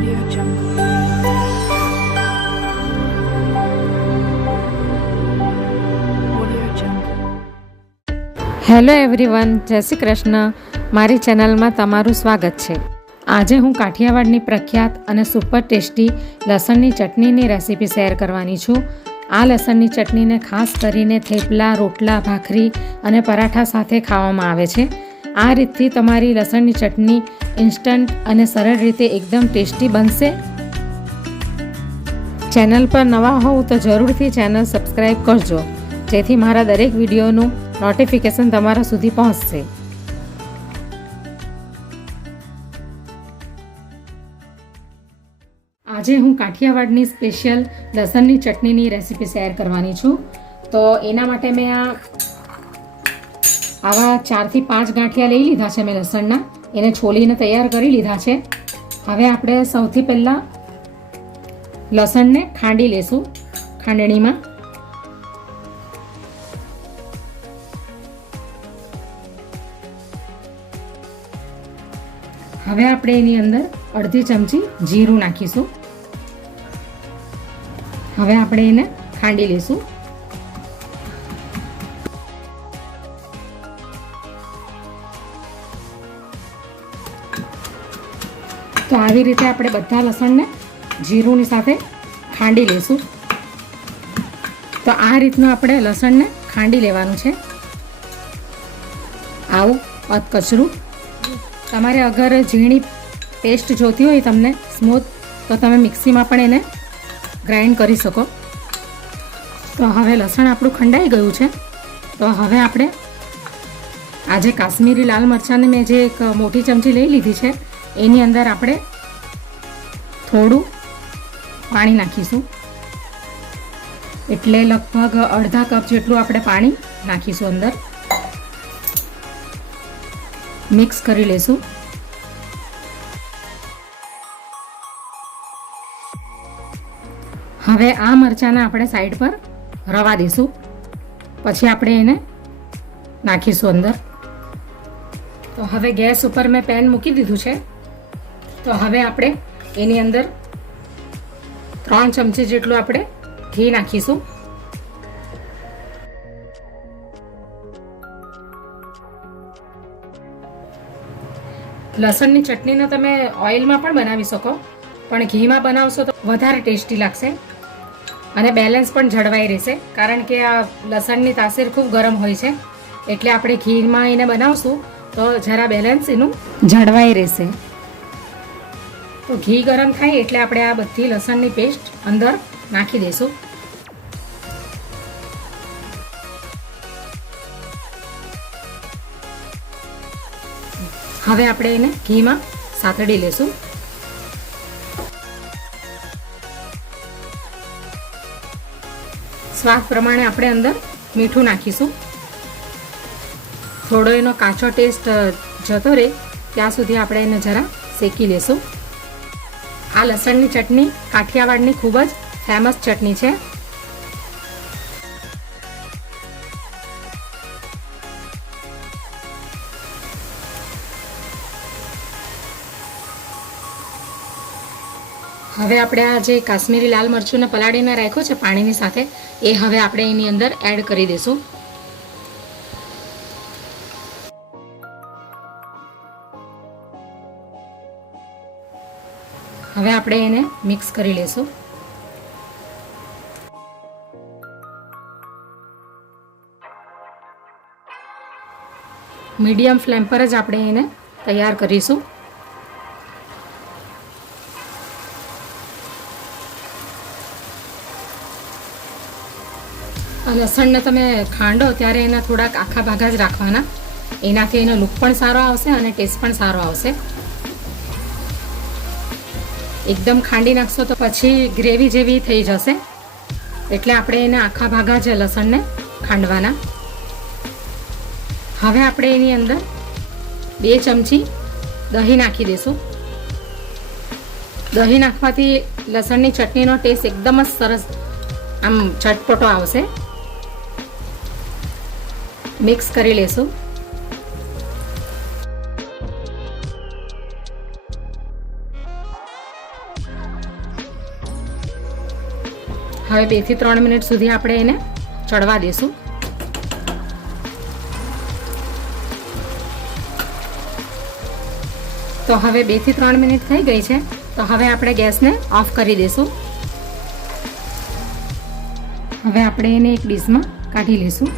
Audio Jungle. Audio Jungle. Hello everyone, જય શ્રી કૃષ્ણ. મારી ચેનલમાં તમારું સ્વાગત છે. આજે હું કાઠિયાવાડની પ્રખ્યાત અને સુપર ટેસ્ટી લસણની ચટણીની રેસીપી શેર કરવાની છું. આ લસણની ચટણીને ખાસ કરીને થેપલા, રોટલા, ભાખરી અને પરાઠા સાથે ખાવામાં આવે છે. આ રીતથી તમારી લસણની ચટણી ઇન્સ્ટન્ટ અને સરળ રીતે એકદમ ટેસ્ટી બનશે. ચેનલ પર નવા હોવ તો જરૂરથી ચેનલ સબસ્ક્રાઈબ કરજો, જેથી મારા દરેક વિડીયોનું નોટિફિકેશન તમારા સુધી પહોંચશે. આજે હું કાઠિયાવાડની સ્પેશિયલ લસણની ચટણીની રેસીપી શેર કરવાની છું. તો એના માટે મેં આવા 4 થી 5 ગાંઠિયા લઈ લીધા છે મેં લસણના. એને છોલીને તૈયાર કરી લીધા છે. હવે આપણે સૌથી પહેલાં લસણને ખાંડી લેશું ખાંડણીમાં. હવે આપણે એની અંદર અડધી ચમચી જીરું નાખીશું. હવે આપણે એને ખાંડી લઈશું. તો આવી રીતે આપણે બધા લસણને જીરુંની સાથે ખાંડી લઈશું. તો આ રીતનું આપણે લસણને ખાંડી લેવાનું છે, આવું અધકચરું. તમારે અગર ઝીણી પેસ્ટ જોતી હોય તમને સ્મૂથ, તો તમે મિક્સીમાં પણ એને ગ્રાઇન્ડ કરી શકો. તો હવે લસણ આપણું ખંડાઈ ગયું છે. તો હવે આપણે આજે કાશ્મીરી લાલ મરચાંને મેં જે એક મોટી ચમચી લઈ લીધી છે, એની અંદર આપણે થોડું પાણી નાખીશું. એટલે લગભગ અડધા કપ જેટલું આપણે પાણી નાખીશું અંદર. મિક્સ કરી લેશું. હવે આ મરચાંને આપણે સાઈડ પર રવા દઈશું. પછી આપણે એને નાખીશું અંદર. તો હવે ગેસ ઉપર મેં પેન મૂકી દીધું છે. તો હવે આપણે એની અંદર 3 ચમચી જેટલું આપણે ઘી નાખીશું. લસણની ચટણીને તમે ઓઇલમાં પણ બનાવી શકો, પણ ઘીમાં બનાવશો તો વધારે ટેસ્ટી લાગશે અને બેલેન્સ પણ જળવાઈ રહેશે. કારણ કે આ લસણની તાસીર ખૂબ ગરમ હોય છે, એટલે આપણે ઘીમાં એને બનાવશું તો જરા બેલેન્સ એનું જળવાઈ રહેશે. તો ઘી ગરમ થાય એટલે આપણે આ બધી લસણની પેસ્ટ અંદર નાખી દઈશું. હવે આપણે એને ઘીમાં સાતડી લેશું. સ્વાદ પ્રમાણે આપણે અંદર મીઠું નાખીશું. થોડો એનો કાચો ટેસ્ટ જતો રહે ત્યાં સુધી આપણે એને જરા શેકી લેશું. આ લસણની ચટણી કાઠિયાવાડની ખૂબ જ ફેમસ ચટણી છે. હવે આપણે આ જે કાશ્મીરી લાલ મરચુંને પલાળીને રાખ્યું છે પાણીની સાથે, એ હવે આપણે એની અંદર એડ કરી દઈશું. હવે આપણે એને મિક્સ કરી લઈશું. મીડિયમ ફ્લેમ પર જ આપણે એને તૈયાર કરીશું. લસણને તમે ખાંડો ત્યારે એના થોડાક આખા ભાગા જ રાખવાના. એનાથી એનો લુક પણ સારો આવશે અને ટેસ્ટ પણ સારો આવશે. એકદમ ખાંડી નાખશો તો પછી ગ્રેવી જેવી થઈ જશે, એટલે આપણે એને આખા ભાગા જ લસણને ખાંડવાના. હવે આપણે એની અંદર 2 ચમચી દહીં નાખી દઈશું. દહીં નાખવાથી લસણની ચટણીનો ટેસ્ટ એકદમ જ સરસ આમ ચટપટો આવશે. મિક્સ કરી લેશું. હવે 2 થી 3 મિનિટ સુધી આપણે એને ચડવા દઈશું. તો હવે 2 થી 3 મિનિટ થઈ ગઈ છે. તો હવે આપણે ગેસને ઓફ કરી દઈશું. હવે આપણે એને એક ડીશમાં કાઢી લઈશું.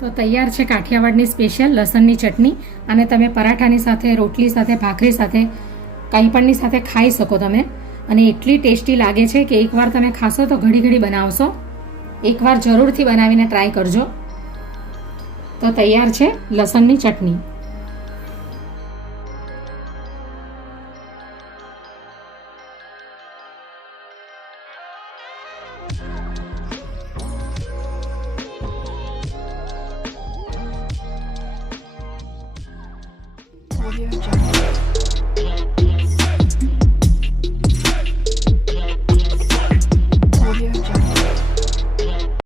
તો તૈયાર છે કાઠિયાવાડની સ્પેશિયલ લસણની ચટણી. અને તમે પરાઠાની સાથે, રોટલી સાથે, ભાખરી સાથે, કંઈ પણની સાથે ખાઈ શકો તમે. અને એટલી ટેસ્ટી લાગે છે કે એકવાર તમે ખાશો તો ઘડી ઘડી બનાવશો. એકવાર જરૂરથી બનાવીને ટ્રાય કરજો. તો તૈયાર છે લસણની ચટણી. Audio Jungle.